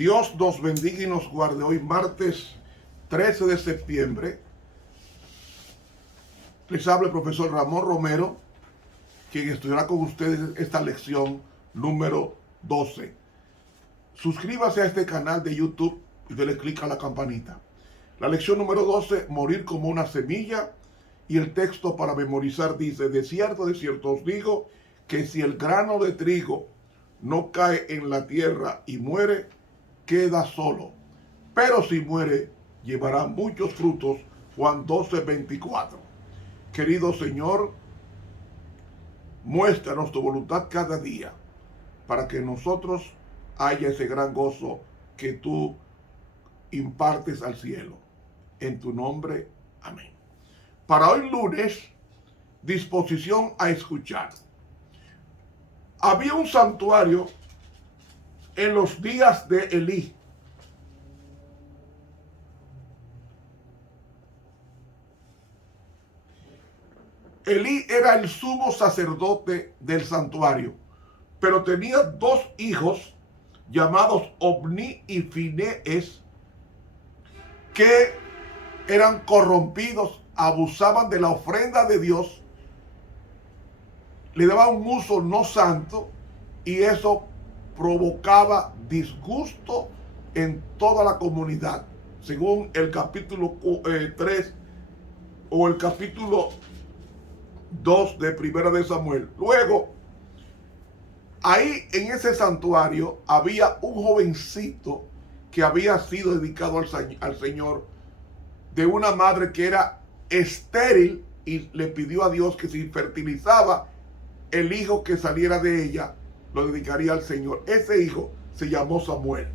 Dios nos bendiga y nos guarde hoy martes 13 de septiembre. Les habla el profesor Ramón Romero, quien estudiará con ustedes esta lección número 12. Suscríbase a este canal de YouTube y dele clic a la campanita. La lección número 12, morir como una semilla. Y el texto para memorizar dice: de cierto os digo, que si el grano de trigo no cae en la tierra y muere, queda solo. Pero si muere, llevará muchos frutos. Juan 12:24. Querido Señor, muéstranos tu voluntad cada día, para que nosotros haya ese gran gozo que tú impartes al cielo. En tu nombre, amén. Para hoy lunes, disposición a escuchar. Había un santuario en los días de Elí. Elí era el sumo sacerdote del santuario, pero tenía dos hijos llamados Ofni y Finees, que eran corrompidos, abusaban de la ofrenda de Dios, le daban un uso no santo, y eso provocaba disgusto en toda la comunidad, según el capítulo 3 o el capítulo 2 de Primera de Samuel. Luego, ahí en ese santuario había un jovencito que había sido dedicado al Señor, de una madre que era estéril, y le pidió a Dios que si fertilizaba el hijo que saliera de ella, lo dedicaría al Señor. Ese hijo se llamó Samuel.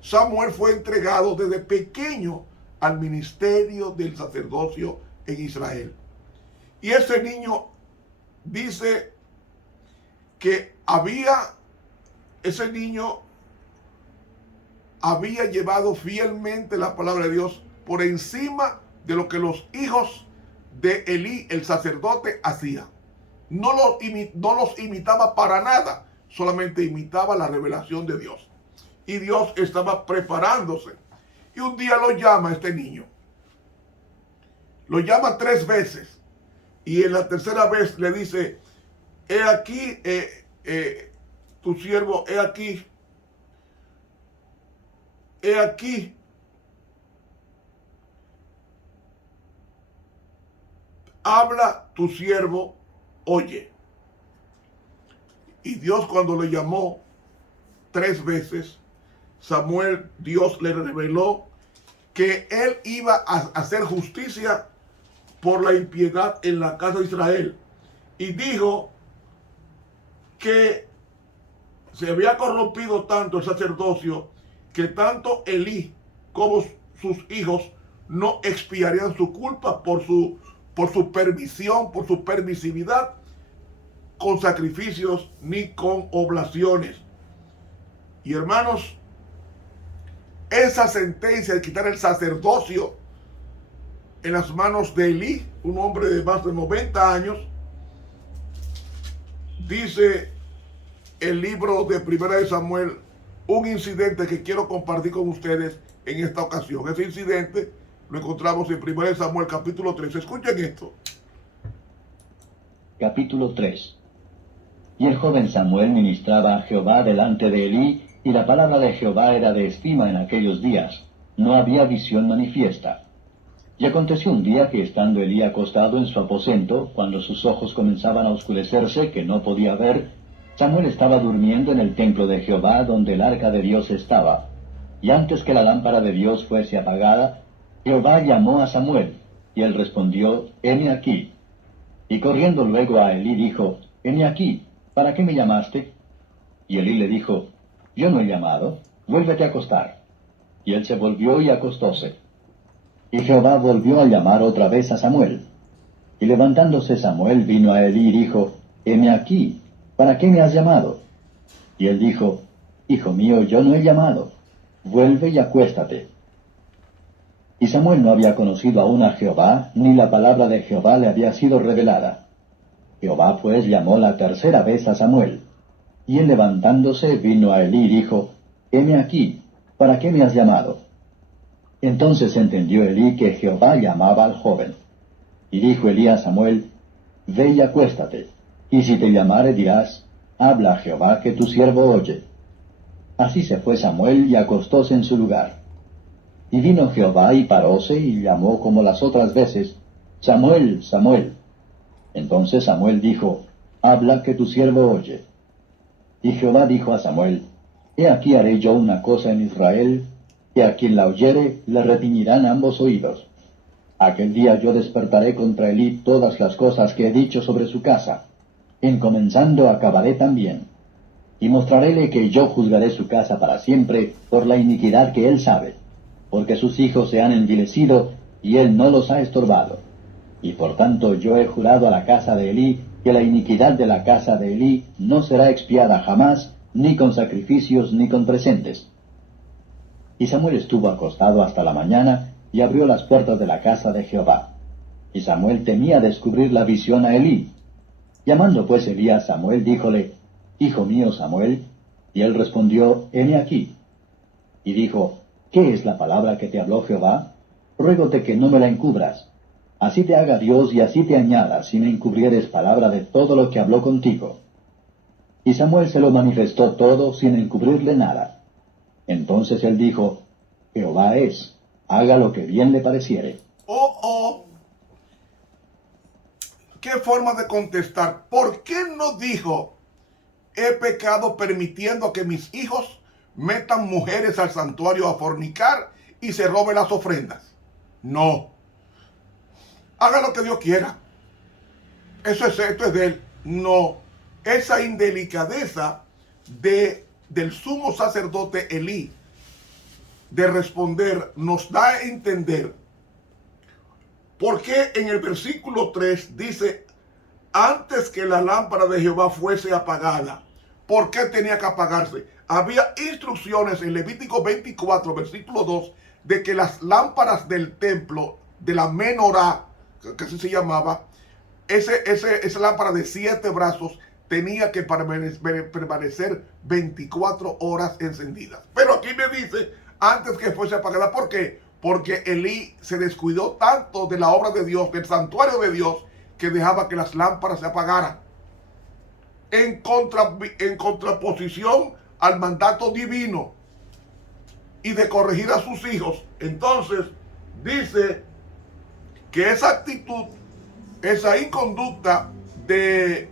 Samuel fue entregado desde pequeño al ministerio del sacerdocio en Israel. Y ese niño dice que ese niño había llevado fielmente la palabra de Dios por encima de lo que los hijos de Elí, el sacerdote, hacían. No los imitaba para nada, solamente imitaba la revelación de Dios. Y Dios estaba preparándose. Y un día lo llama a este niño. Lo llama 3 veces. Y en la tercera vez le dice: he aquí, tu siervo, he aquí, habla tu siervo, oye. Y Dios, cuando le llamó 3 veces, Dios le reveló que él iba a hacer justicia por la impiedad en la casa de Israel. Y dijo que se había corrompido tanto el sacerdocio, que tanto Elí como sus hijos no expiarían su culpa por su permisión, por su permisividad, con sacrificios ni con oblaciones. Y hermanos, esa sentencia de quitar el sacerdocio en las manos de Elí, un hombre de más de 90 años, dice el libro de Primera de Samuel, un incidente que quiero compartir con ustedes en esta ocasión. Ese incidente lo encontramos en Primera de Samuel capítulo 3. Escuchen esto. Capítulo 3. Y el joven Samuel ministraba a Jehová delante de Elí, y la palabra de Jehová era de estima en aquellos días. No había visión manifiesta. Y aconteció un día que, estando Elí acostado en su aposento, cuando sus ojos comenzaban a oscurecerse, que no podía ver, Samuel estaba durmiendo en el templo de Jehová, donde el arca de Dios estaba. Y antes que la lámpara de Dios fuese apagada, Jehová llamó a Samuel, y él respondió: heme aquí. Y corriendo luego a Elí dijo: heme aquí, ¿para qué me llamaste? Y Elí le dijo: yo no he llamado, vuélvete a acostar. Y él se volvió y acostóse. Y Jehová volvió a llamar otra vez a Samuel. Y levantándose Samuel vino a Elí y dijo: heme aquí, ¿para qué me has llamado? Y él dijo: hijo mío, yo no he llamado, vuelve y acuéstate. Y Samuel no había conocido aún a Jehová, ni la palabra de Jehová le había sido revelada. Jehová pues llamó la tercera vez a Samuel. Y él levantándose vino a Elí y dijo: heme aquí, ¿para qué me has llamado? Entonces entendió Elí que Jehová llamaba al joven. Y dijo Elí a Samuel, Ve y acuéstate, y si te llamare dirás, Habla Jehová, que tu siervo oye. Así se fue Samuel y acostóse en su lugar. Y vino Jehová y paróse y llamó como las otras veces, Samuel, Samuel. Entonces Samuel dijo, Habla, que tu siervo oye. Y Jehová dijo a Samuel, He aquí haré yo una cosa en Israel, que a quien la oyere le retiñirán ambos oídos. Aquel día yo despertaré contra Elí todas las cosas que he dicho sobre su casa. En comenzando acabaré también. Y mostraréle que yo juzgaré su casa para siempre por la iniquidad que él sabe, porque sus hijos se han envilecido y él no los ha estorbado. Y por tanto yo he jurado a la casa de Elí que la iniquidad de la casa de Elí no será expiada jamás, ni con sacrificios ni con presentes. Y Samuel estuvo acostado hasta la mañana y abrió las puertas de la casa de Jehová. Y Samuel temía descubrir la visión a Elí. Llamando pues Elí a Samuel, díjole, Hijo mío Samuel, y él respondió, Heme aquí. Y dijo, ¿Qué es la palabra que te habló Jehová? Ruégote que no me la encubras. Así te haga Dios y así te añada, si me encubrieres palabra de todo lo que habló contigo. Y Samuel se lo manifestó todo sin encubrirle nada. Entonces él dijo, Jehová es, haga lo que bien le pareciere. Oh, qué forma de contestar. ¿Por qué no dijo, he pecado permitiendo que mis hijos metan mujeres al santuario a fornicar y se roben las ofrendas? No. Haga lo que Dios quiera. Esto es de él. No. Esa indelicadeza del sumo sacerdote Elí de responder nos da a entender por qué en el versículo 3 dice, antes que la lámpara de Jehová fuese apagada. ¿Por qué tenía que apagarse? Había instrucciones en Levítico 24, versículo 2, de que las lámparas del templo, de la menorá, que así se llamaba, esa lámpara de 7 brazos tenía que permanecer 24 horas encendidas. Pero aquí me dice, antes que fuese apagada. ¿Por qué? Porque Elí se descuidó tanto de la obra de Dios, del santuario de Dios, que dejaba que las lámparas se apagaran. En contraposición al mandato divino y de corregir a sus hijos. Entonces, dice que esa actitud, esa inconducta de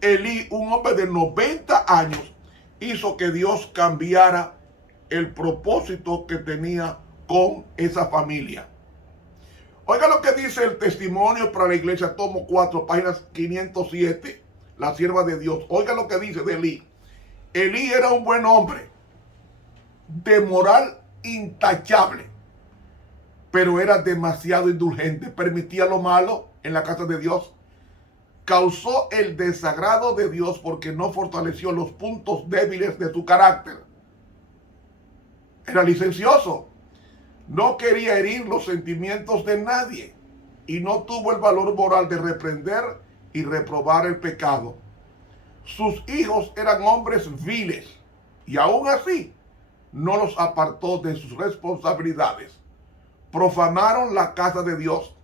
Elí, un hombre de 90 años, hizo que Dios cambiara el propósito que tenía con esa familia. Oiga lo que dice el testimonio para la iglesia, tomo 4, páginas 507, la sierva de Dios. Oiga lo que dice de Elí. Elí era un buen hombre, de moral intachable, pero era demasiado indulgente, permitía lo malo en la casa de Dios. Causó el desagrado de Dios porque no fortaleció los puntos débiles de su carácter. Era licencioso. No quería herir los sentimientos de nadie y no tuvo el valor moral de reprender y reprobar el pecado. Sus hijos eran hombres viles y aún así no los apartó de sus responsabilidades. Profanaron la casa de Dios.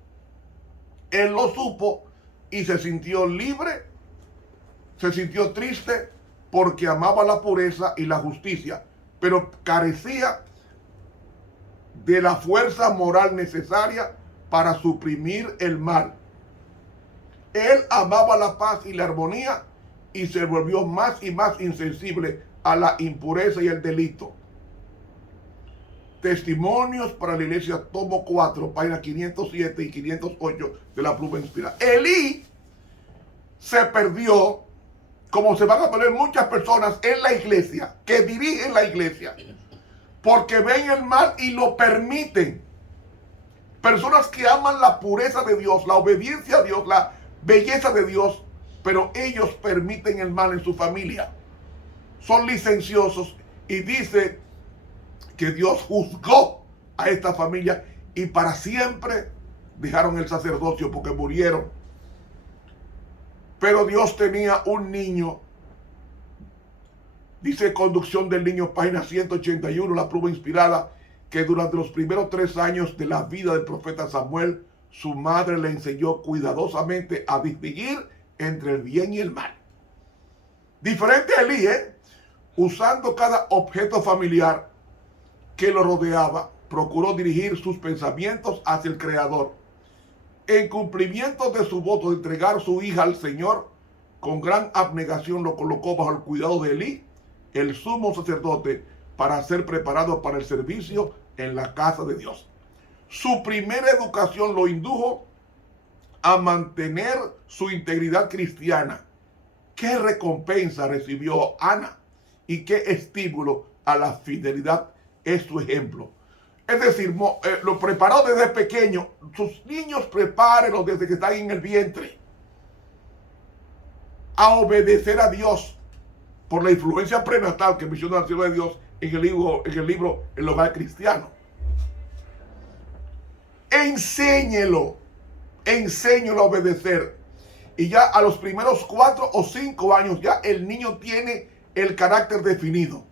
Él lo supo y se sintió libre, se sintió triste porque amaba la pureza y la justicia, pero carecía de la fuerza moral necesaria para suprimir el mal. Él amaba la paz y la armonía y se volvió más y más insensible a la impureza y el delito. Testimonios para la iglesia, tomo 4, páginas 507 y 508 de la pluma inspirada. Elí se perdió, como se van a perder muchas personas en la iglesia, que dirigen la iglesia, porque ven el mal y lo permiten. Personas que aman la pureza de Dios, la obediencia a Dios, la belleza de Dios, pero ellos permiten el mal en su familia. Son licenciosos y dice que Dios juzgó a esta familia y para siempre dejaron el sacerdocio porque murieron. Pero Dios tenía un niño Dice Conducción del Niño, página 181, la prueba inspirada, que durante los primeros 3 años de la vida del profeta Samuel, su madre le enseñó cuidadosamente a distinguir entre el bien y el mal. Diferente a Elí, usando cada objeto familiar que lo rodeaba, procuró dirigir sus pensamientos hacia el Creador. En cumplimiento de su voto de entregar su hija al Señor, con gran abnegación lo colocó bajo el cuidado de Elí, el sumo sacerdote, para ser preparado para el servicio en la casa de Dios. Su primera educación lo indujo a mantener su integridad cristiana. ¿Qué recompensa recibió Ana? ¿Y qué estímulo a la fidelidad es su ejemplo? Es decir, lo preparó desde pequeño. Sus niños prepárenlos desde que están en el vientre a obedecer a Dios por la influencia prenatal que menciona el cielo de Dios en el libro El Hogar Cristiano. Enséñelo a obedecer. Y ya a los primeros 4 o 5 años ya el niño tiene el carácter definido.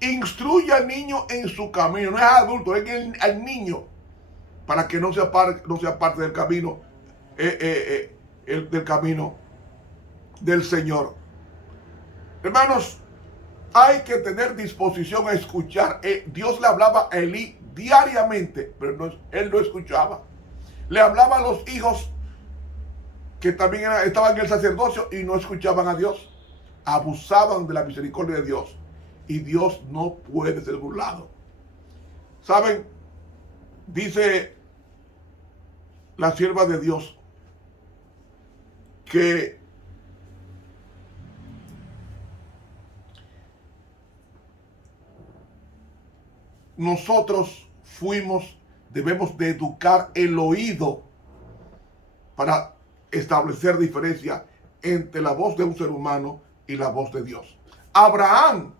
Instruye al niño en su camino, no es al adulto, es al niño, para que no se aparte del camino, del camino del Señor. Hermanos, hay que tener disposición a escuchar. Dios le hablaba a Elí diariamente, pero él no escuchaba. Le hablaba a los hijos que también estaban en el sacerdocio y no escuchaban a Dios. Abusaban de la misericordia de Dios. Y Dios no puede ser burlado. ¿Saben? Dice la sierva de Dios que nosotros debemos de educar el oído para establecer diferencia entre la voz de un ser humano y la voz de Dios. Abraham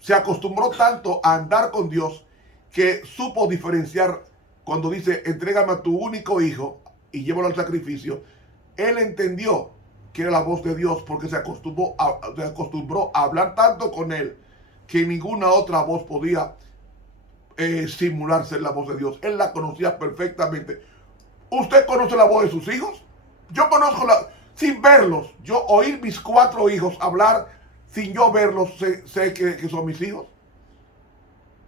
se acostumbró tanto a andar con Dios que supo diferenciar cuando dice, entrégame a tu único hijo y llévalo al sacrificio. Él entendió que era la voz de Dios porque se acostumbró a hablar tanto con él que ninguna otra voz podía simular ser la voz de Dios. Él la conocía perfectamente. ¿Usted conoce la voz de sus hijos? Yo conozco sin verlos. Yo oír mis 4 hijos hablar sin yo verlos, sé que son mis hijos.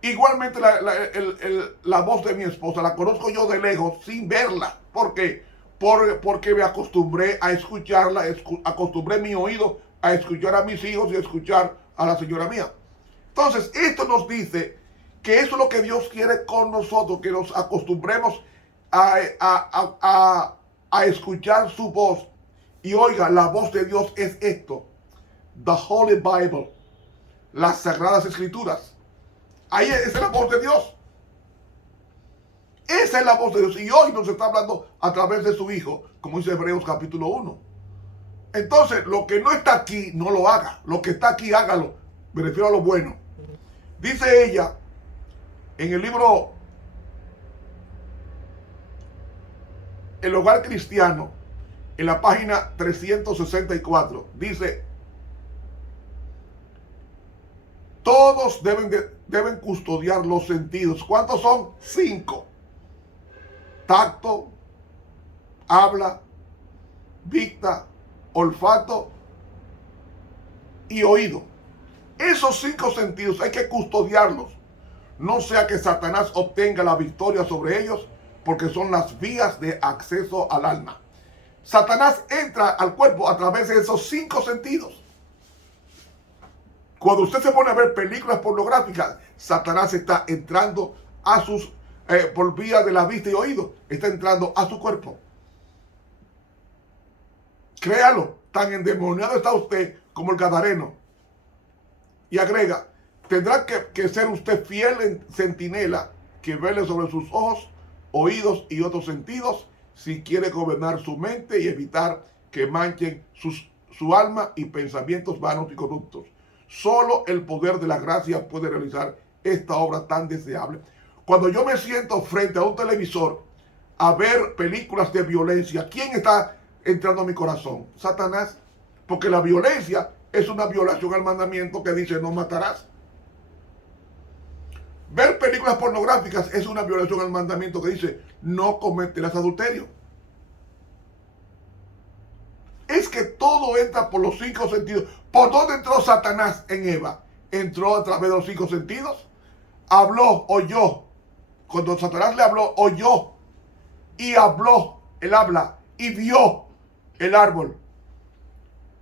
Igualmente la voz de mi esposa la conozco yo de lejos sin verla. ¿Por qué? Porque me acostumbré a escucharla, acostumbré mi oído a escuchar a mis hijos y a escuchar a la señora mía. Entonces, esto nos dice que eso es lo que Dios quiere con nosotros, que nos acostumbremos a escuchar su voz. Y oiga, la voz de Dios es esto: The Holy Bible, las Sagradas Escrituras. Ahí esa es la voz de Dios. Esa es la voz de Dios. Y hoy nos está hablando a través de su Hijo, como dice Hebreos capítulo 1. Entonces, lo que no está aquí, no lo haga. Lo que está aquí, hágalo. Me refiero a lo bueno. Dice ella, en el libro El Hogar Cristiano, en la página 364, dice: todos deben custodiar los sentidos. ¿Cuántos son? 5. Tacto, habla, vista, olfato y oído. Esos 5 sentidos hay que custodiarlos. No sea que Satanás obtenga la victoria sobre ellos, porque son las vías de acceso al alma. Satanás entra al cuerpo a través de esos 5 sentidos. Cuando usted se pone a ver películas pornográficas, Satanás está entrando a por vía de la vista y oído, está entrando a su cuerpo. Créalo, tan endemoniado está usted como el gadareno. Y agrega, tendrá que ser usted fiel en centinela, que vele sobre sus ojos, oídos y otros sentidos, si quiere gobernar su mente y evitar que manchen su alma y pensamientos vanos y corruptos. Solo el poder de la gracia puede realizar esta obra tan deseable. Cuando yo me siento frente a un televisor a ver películas de violencia, ¿quién está entrando a mi corazón? Satanás. Porque la violencia es una violación al mandamiento que dice no matarás. Ver películas pornográficas es una violación al mandamiento que dice no cometerás adulterio. Es que todo entra por los 5 sentidos. ¿Por dónde entró Satanás en Eva? Entró a través de los 5 sentidos. Habló, oyó. Cuando Satanás le habló, oyó. Y habló, él habla. Y vio el árbol.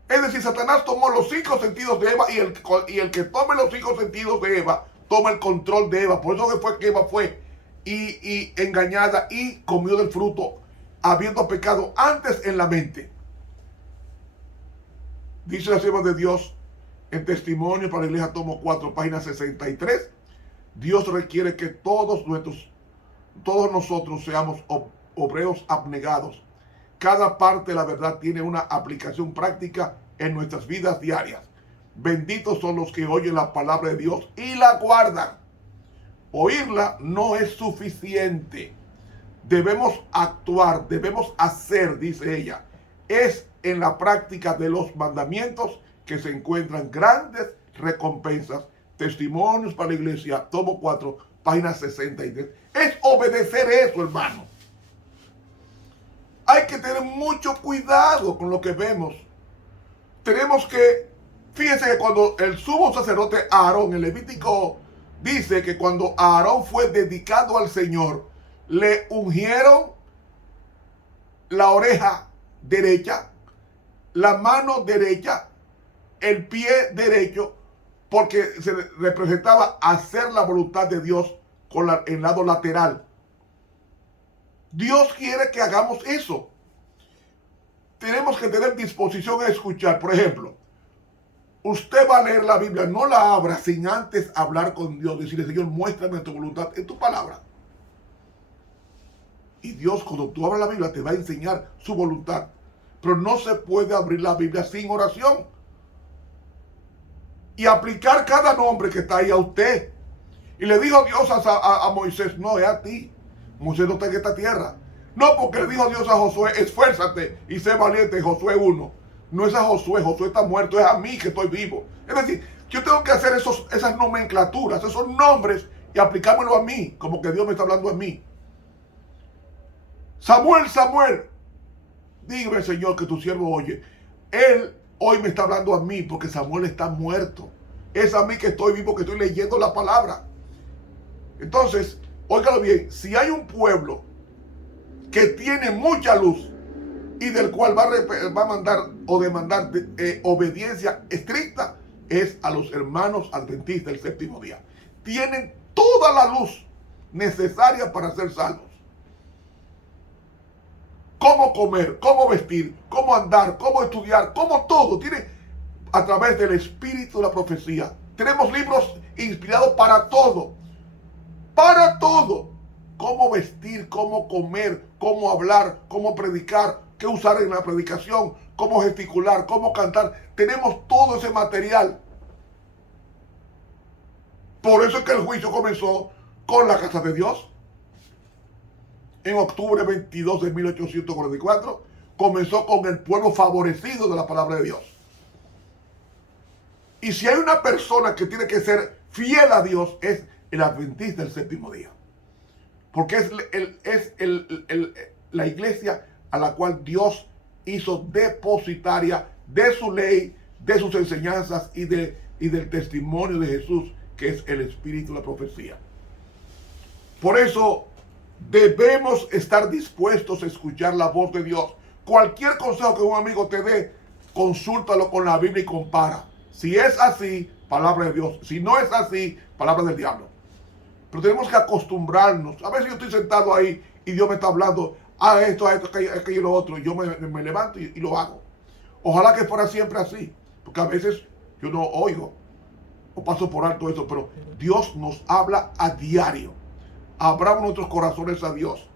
Es decir, Satanás tomó los 5 sentidos de Eva y el que tome los 5 sentidos de Eva toma el control de Eva. Por eso fue que Eva fue y engañada y comió del fruto, habiendo pecado antes en la mente. Dice la sierva de Dios en Testimonio para la Iglesia, tomo 4, página 63. Dios requiere que todos nosotros seamos obreros abnegados. Cada parte de la verdad tiene una aplicación práctica en nuestras vidas diarias. Benditos son los que oyen la palabra de Dios y la guardan. Oírla no es suficiente. Debemos actuar, debemos hacer, dice ella. Es en la práctica de los mandamientos que se encuentran grandes recompensas. Testimonios para la Iglesia, tomo 4, página 63. Es obedecer eso, hermano. Hay que tener mucho cuidado con lo que vemos. Tenemos que, fíjense que cuando el sumo sacerdote Aarón, el Levítico, dice que cuando Aarón fue dedicado al Señor, le ungieron la oreja derecha, la mano derecha, el pie derecho, porque se representaba hacer la voluntad de Dios con el lado lateral. Dios quiere que hagamos eso. Tenemos que tener disposición a escuchar. Por ejemplo, usted va a leer la Biblia, no la abra sin antes hablar con Dios, decirle, Señor, muéstrame tu voluntad en tu palabra. Y Dios, cuando tú abras la Biblia, te va a enseñar su voluntad. Pero no se puede abrir la Biblia sin oración. Y aplicar cada nombre que está ahí a usted. Y le dijo Dios a Moisés, no, es a ti. Moisés no está en esta tierra. No, porque le dijo Dios a Josué, esfuérzate y sé valiente, Josué 1. No es a Josué, Josué está muerto, es a mí que estoy vivo. Es decir, yo tengo que hacer esas nomenclaturas, esos nombres y aplicármelo a mí, como que Dios me está hablando a mí. Samuel, Samuel, dígame, Señor, que tu siervo oye. Él hoy me está hablando a mí porque Samuel está muerto. Es a mí que estoy vivo, que estoy leyendo la palabra. Entonces, óigalo bien, si hay un pueblo que tiene mucha luz y del cual va a mandar o demandar obediencia estricta, es a los hermanos adventistas del séptimo día. Tienen toda la luz necesaria para ser salvos. Cómo comer, cómo vestir, cómo andar, cómo estudiar, cómo todo. Tiene a través del espíritu de la profecía. Tenemos libros inspirados para todo. Para todo. Cómo vestir, cómo comer, cómo hablar, cómo predicar, qué usar en la predicación, cómo gesticular, cómo cantar. Tenemos todo ese material. Por eso es que el juicio comenzó con la casa de Dios. En octubre 22 de 1844, comenzó con el pueblo favorecido de la palabra de Dios. Y si hay una persona que tiene que ser fiel a Dios, es el adventista del séptimo día. Porque es la iglesia a la cual Dios hizo depositaria de su ley, de sus enseñanzas y del testimonio de Jesús, que es el espíritu de la profecía. Por eso debemos estar dispuestos a escuchar la voz de Dios. Cualquier consejo que un amigo te dé, consúltalo con la Biblia y compara. Si es así, palabra de Dios. Si no es así, palabra del diablo. Pero tenemos que acostumbrarnos. A veces yo estoy sentado ahí y Dios me está hablando, esto, aquello y lo otro. Y yo me levanto y lo hago. Ojalá que fuera siempre así. Porque a veces yo no oigo o paso por alto eso. Pero Dios nos habla a diario. Abramos nuestros corazones a Dios.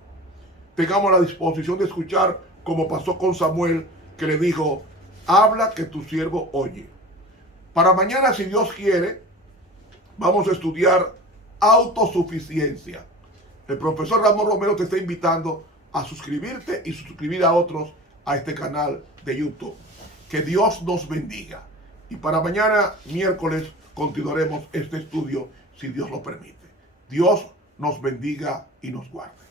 Tengamos la disposición de escuchar, como pasó con Samuel, que le dijo, habla que tu siervo oye. Para mañana, si Dios quiere, vamos a estudiar autosuficiencia. El profesor Ramón Romero te está invitando a suscribirte y suscribir a otros a este canal de YouTube. Que Dios nos bendiga. Y para mañana, miércoles, continuaremos este estudio, si Dios lo permite. Dios nos bendiga y nos guarde.